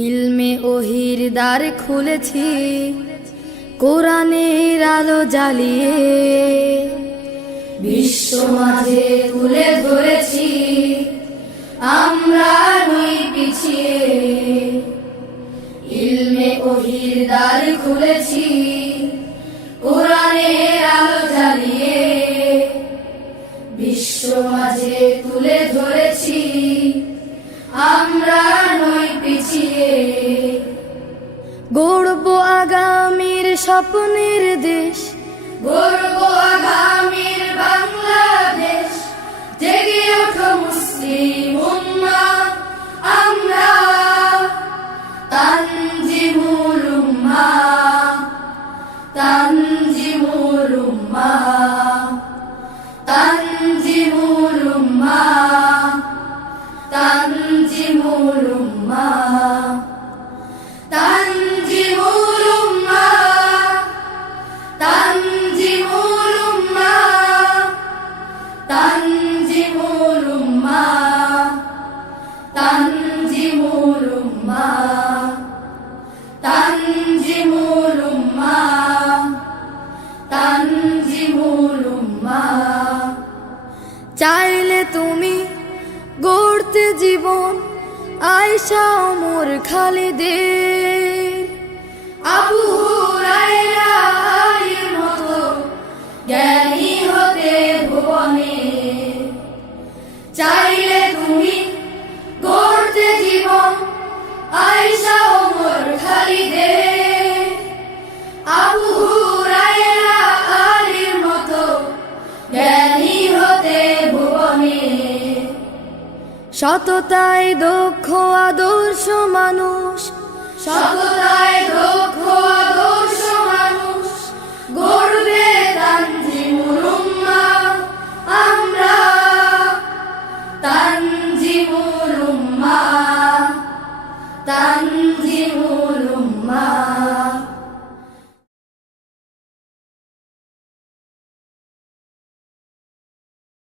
ইলমে ওহির দ্বার খুলেছি, কোরআনের আলো জ্বালিয়ে বিশ্ব মাঝে তুলে ধরেছি, আমরা নই পিছিয়ে। ইলমে ওহির দ্বার খুলেছি, কোরআনের আলো জ্বালিয়ে বিশ্ব মাঝে তুলে ধরেছি, আমরা নই পিছিয়ে। গড়ব আগামীর স্বপ্নের দেশ, গড়ব আগামীর বাংলাদেশ। জেগে ওঠো মুসলিম উম্মাহ, আমরা তানজিমুল উম্মাহ, তানজিমুল উম্মাহ, তানজিমুল উম্মাহ, তানজিমুল উম্মাহ, তানজিমুল উম্মাহ, তানজিমুল উম্মাহ, তানজিমুল উম্মাহ, তানজিমুল উম্মাহ, তানজিমুল উম্মাহ, তানজিমুল উম্মাহ। চাইলে তুমি গড়তে জীবন আয়েশা ওমর খালিদের, আবু হুরায়রা আলীর মতো জ্ঞানী হতে ভুবনে। চাইলে তুমি গড়তে জীবন আয়েশা ওমর খালিদের, আবু হুরায়রা আলীর মতো জ্ঞানী হতে ভুবনে। সততায় দক্ষ আদর্শ মানুষ, সততায় দক্ষ আদর্শ মানুষ গড়বে তানজিমুল উম্মাহ, আমরা তানজিমুল উম্মাহ, তানজিমুল